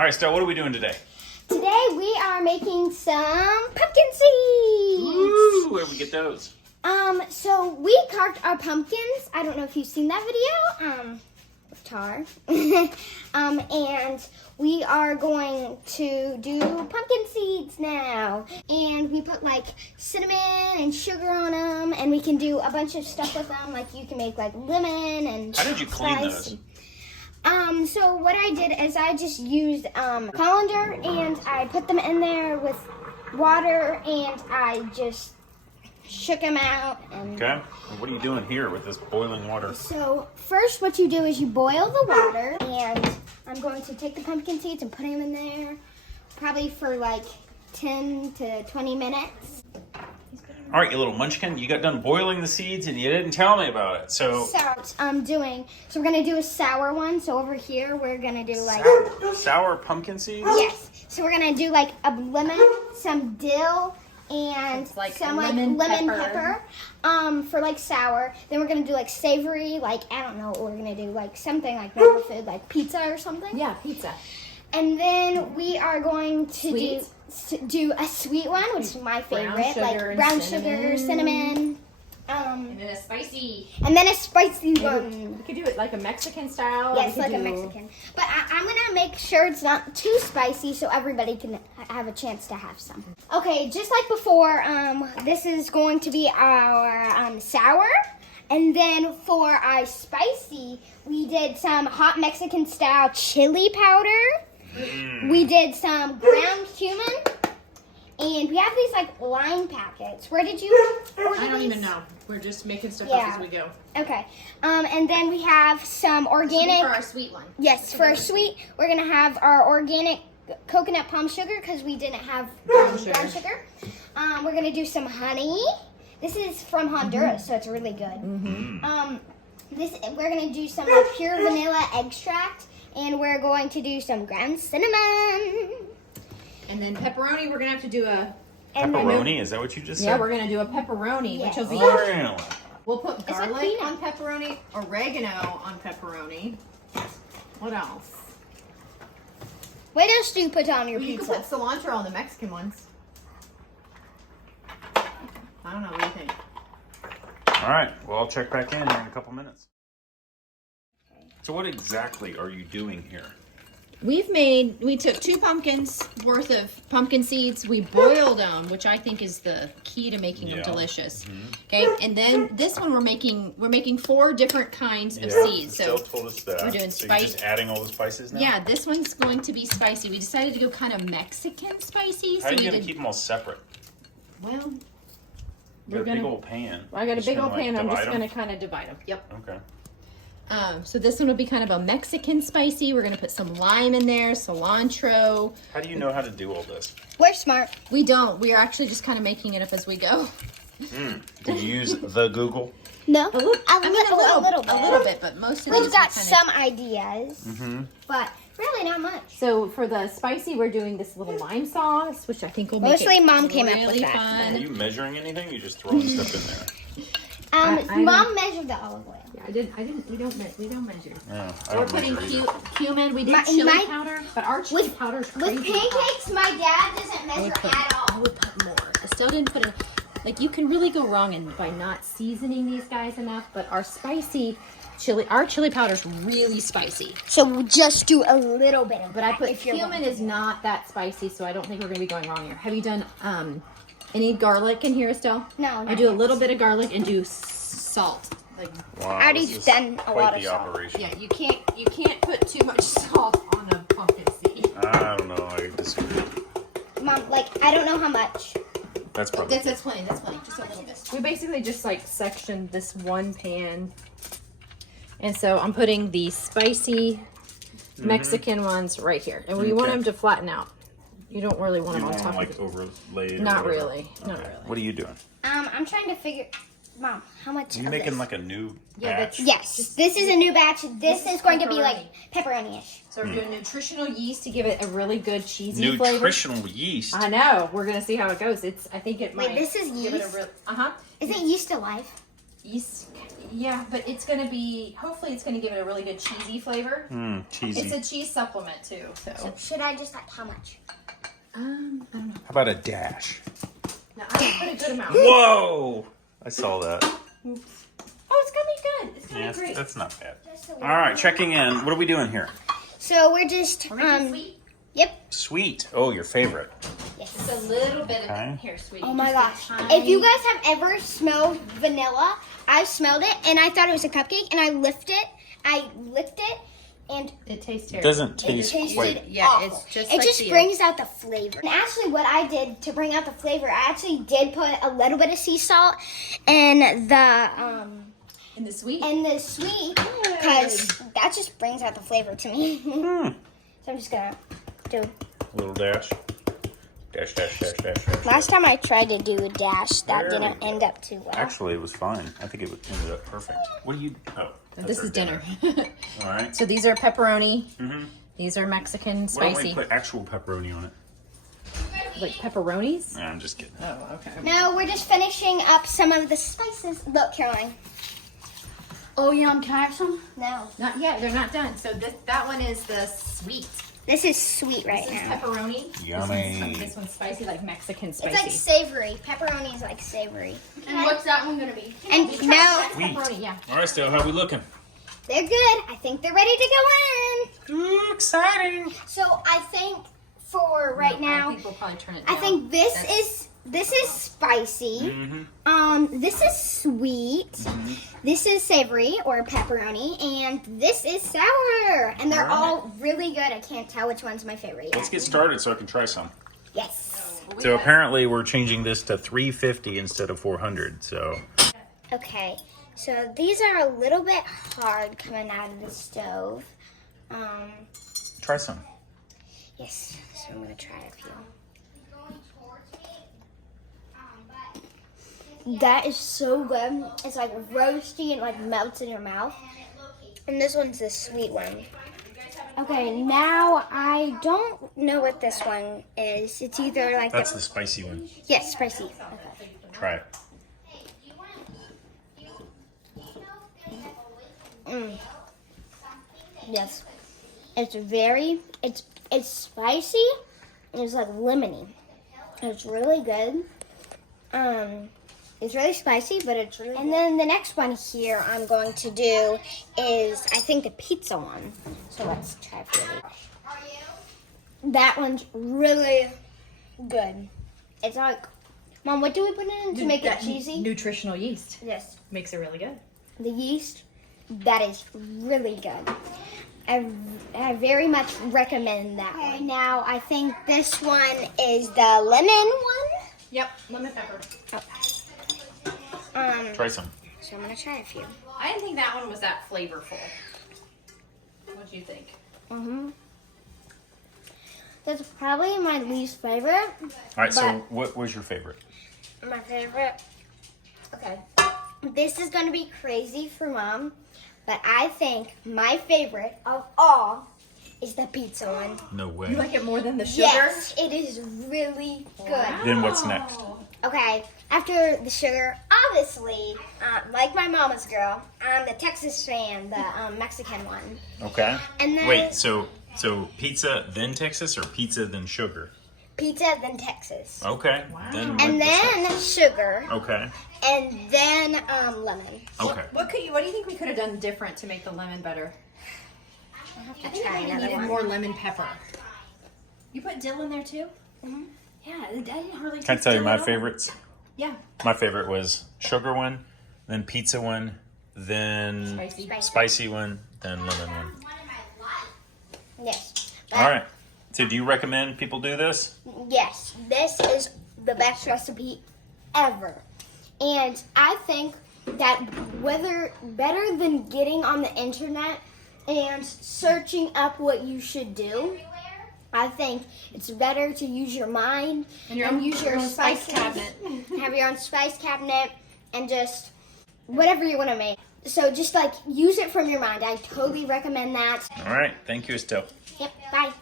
All right, Stella, what are we doing today? Today we are making some pumpkin seeds. Ooh, where do we get those? So we carved our pumpkins. I don't know if you've seen that video. With Tar. And we are going to do pumpkin seeds now. And we put like cinnamon and sugar on them, and we can do a bunch of stuff with them. Like you can make like lemon and How did you clean spice. those? So what I did is I just used colander, and I put them in there with water, and I just shook them out. And Okay. And what are you doing here with this boiling water? so first what you do is you boil the water, and I'm going to take the pumpkin seeds and put them in there probably for like 10 to 20 minutes. All right, you little munchkin, you got done boiling the seeds and you didn't tell me about it. So So we're gonna do a sour one. So over here we're gonna do like sour pumpkin seeds? yes. So we're gonna do like a lemon, some dill, and like some lemon pepper. For like sour. Then we're gonna do like savory, like I don't know what we're gonna do, like something like normal food, like pizza or something. Yeah, pizza. And then we are going to do a sweet one, which is my favorite, sugar like and brown cinnamon. sugar, cinnamon. And then a spicy. And then a spicy one. We could do it like a Mexican style. Yes, like a Mexican. But I'm gonna make sure it's not too spicy so everybody can have a chance to have some. Okay, just like before, this is going to be our sour. And then for our spicy, we did some hot Mexican style chili powder. We did some ground cumin. And we have these like lime packets. Where did you order I don't these? even know. We're just making stuff Yeah. up as we go. Okay. And then we have some organic. For our sweet one. Yes, for our sweet, we're gonna have our organic coconut palm sugar because we didn't have brown sugar. We're gonna do some honey. This is from Honduras, so it's really good. We're gonna do some like pure vanilla extract, and we're going to do some ground cinnamon. And then pepperoni, we're going to have to do a... Pepperoni? Is that what you just Yeah, said? we're going to do a pepperoni, Yes. which will be... Really? We'll put like garlic peanut. on pepperoni, oregano on pepperoni. What else? What else do you put on your You can pizza? put cilantro on the Mexican ones. I don't know. What do you think? All right, well, I'll check back in a couple minutes. So what exactly are you doing here? We took 2 pumpkins worth of pumpkin seeds. We boiled them, which I think is the key to making them delicious. Okay, and then this one we're making 4 different kinds of seeds. So Estelle told us that. we're doing so spice- you're just adding all the spices now? yeah, this one's going to be spicy. We decided to go kind of Mexican spicy. How So are we you going to did, keep them all separate? well, You got a big old pan. I got a Just big gonna, old pan. I'm divide just 'em? going to kind of divide them. Yep. Okay. So this one will be kind of a Mexican spicy. We're going to put some lime in there, cilantro. How do you know how to do all this? We're smart. We don't. We are actually just kind of making it up as we go. Did you use the Google? No, a little bit, but most of We've these got are kind some ideas, but really not much. So for the spicy, we're doing this little lime sauce, which I think will make Mostly it Mom came up really with that. Are fun. you measuring anything? Or you just throwing stuff in there? I Mom measured the olive oil. Yeah, I didn't. We don't measure. Yeah, I We're don't putting measure either. cumin. We did My- chili my- powder, but our chili powder is crazy. With pancakes, my dad doesn't measure at I all. would put more. Estelle didn't put like you can really go wrong by not seasoning these guys enough. But our chili powder is really spicy. So we'll just do a little bit of But I that put if you're cumin wanting is to. not that spicy, so I don't think we're gonna be going wrong here. Have you done any garlic in here, Estelle? No, I not do a yet. little bit of garlic and do salt. Like Wow, I already this is done a quite lot of the salt. operation. yeah, you can't put too much salt on a pumpkin seed. I don't know. I disagree. Mom, like I don't know how much. That's probably That's plenty. That's plenty. Just a little bit. We basically just like sectioned this one pan, and so I'm putting the spicy Mexican ones right here, and we want Okay. them to flatten out. You don't really want You them on want top them, like of it. overlaid? or Not whatever? really. Not Okay. really. What are you doing? I'm trying to figure. Mom, how much? Are you of making this? like a new Yeah, batch? Yes, this is a new batch. This is going to be like pepperoni. pepperoni-ish. So we're doing nutritional yeast to give it a really good cheesy flavor. Nutritional yeast. I know. We're gonna see how it goes. I think it might. Wait, this is give it a yeast? real. Is it yeast alive? yeast. Yeah, but it's gonna be. Hopefully, it's gonna give it a really good cheesy flavor. Cheesy. It's a cheese supplement too. So Should I just how much? I don't know. How about a dash? No, I would put a good amount. Whoa! I saw that. Oh, it's gonna be good. It's gonna Yeah, be great. that's not bad. All right, checking in. What are we doing here? So we're just We're making sweet. Yep. Sweet. Oh, your favorite. Yes. Just a little bit Okay. of here, sweetie. Oh my Just gosh. a tiny- If you guys have ever smelled vanilla, I smelled it and I thought it was a cupcake and I licked it and it tastes It terrible. doesn't it taste tasted quite. Yeah, awful. it's just it like just the- brings out the flavor. And actually what I did to bring out the flavor, I actually did put a little bit of sea salt in the sweet. sweet because that just brings out the flavor to me. So I'm just gonna do. Little dash. Dash, dash, dash, dash, dash. Last time I tried to do a dash, that There we didn't go. end up too well. Actually, it was fine. I think it ended up perfect. What do you? Oh, that's This our is dinner. All right. So these are pepperoni. These are Mexican Why don't we spicy. put actual pepperoni on it? Like pepperonis? Nah, I'm just kidding. Oh, okay. No, we're just finishing up some of the spices. Look, Caroline. Oh, yum. Can I have some? No, Not yet. They're not done. So that one is the sweet. this is sweet right This is now. pepperoni. Yummy. This one's spicy, like Mexican It's spicy. like savory. Pepperoni is like savory. And what's that one gonna be? And no, Sweet. Pepperoni, yeah. All right, Stella, how we looking? they're good. I think they're ready to go in. Ooh, exciting. So I think for right I now, think we'll probably turn it I down. think this is spicy. This is sweet. This is savory or pepperoni, and this is sour. And they're all really good. I can't tell which one's my favorite yet. Let's get started so I can try some. Yes. So apparently we're changing this to 350 instead of 400. So Okay. So these are a little bit hard coming out of the stove. try some. Yes. So I'm gonna try a few. That is so good. It's like roasty and like melts in your mouth. And this one's the sweet one. Okay, now I don't know what this one is. It's either like That's the spicy one. yes, spicy. Okay. Try it. Yes. It's it's spicy. And it's like lemony. It's really good. It's really spicy, but it's really And then the next one here I'm going to do is, I think, the pizza one. So let's try for it. That one's really good. It's like, Mom, what do we put in to make it cheesy? Nutritional yeast. Yes. Makes it really good. The yeast, that is really good. I very much recommend that one. Now, I think this one is the lemon one. Yep, lemon pepper. Try some. So I'm gonna try a few. I didn't think that one was that flavorful. What do you think? That's probably my least favorite. All right, so But- what was your favorite? My favorite. Okay. This is gonna be crazy for Mom, but I think my favorite of all is the pizza one. No way. You like it more than the sugar? Yes, it is really good. Then what's next? Okay, after the sugar, obviously, like my mama's girl, I'm the Texas fan, the Mexican one. Okay. And then Wait, so pizza then Texas or pizza then sugar? pizza, then Texas. Okay. Then And what's then next? sugar, Okay. and then lemon. Okay. What do you think we could have done different to make the lemon better? I have I to think try it another needed one. more lemon pepper. You put dill in there too? Yeah, I didn't really. Can I tell you my favorites? Yeah. My favorite was sugar one, then pizza one, then Spicy. spicy one, then lemon one. Yes. All right. So do you recommend people do this? Yes, this is the best recipe ever. And I think that whether better than getting on the internet and searching up what you should do, I think it's better to use your mind and use your own spice cabinet. have your own spice cabinet and just whatever you want to make. So just like use it from your mind. I totally recommend that. All right. Thank you, Estelle. Yep, bye.